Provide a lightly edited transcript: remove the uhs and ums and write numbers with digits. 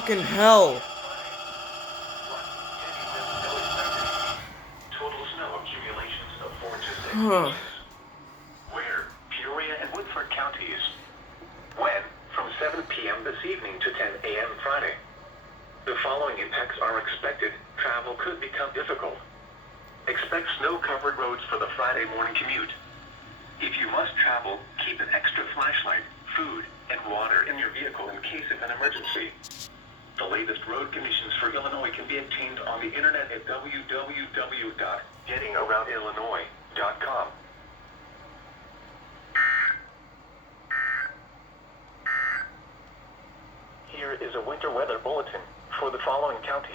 Fucking hell. Total snow accumulations of 4 to 6 Huh. inches. Where? Peoria and Woodford counties. When? From 7 p.m. this evening to 10 a.m. Friday. The following impacts are expected. Travel could become difficult. Expect snow-covered roads for the Friday morning commute. If you must travel, keep an extra flashlight, food, and water in your vehicle in case of an emergency. The latest road conditions for Illinois can be obtained on the internet at www.gettingaroundillinois.com. Here is a winter weather bulletin for the following counties.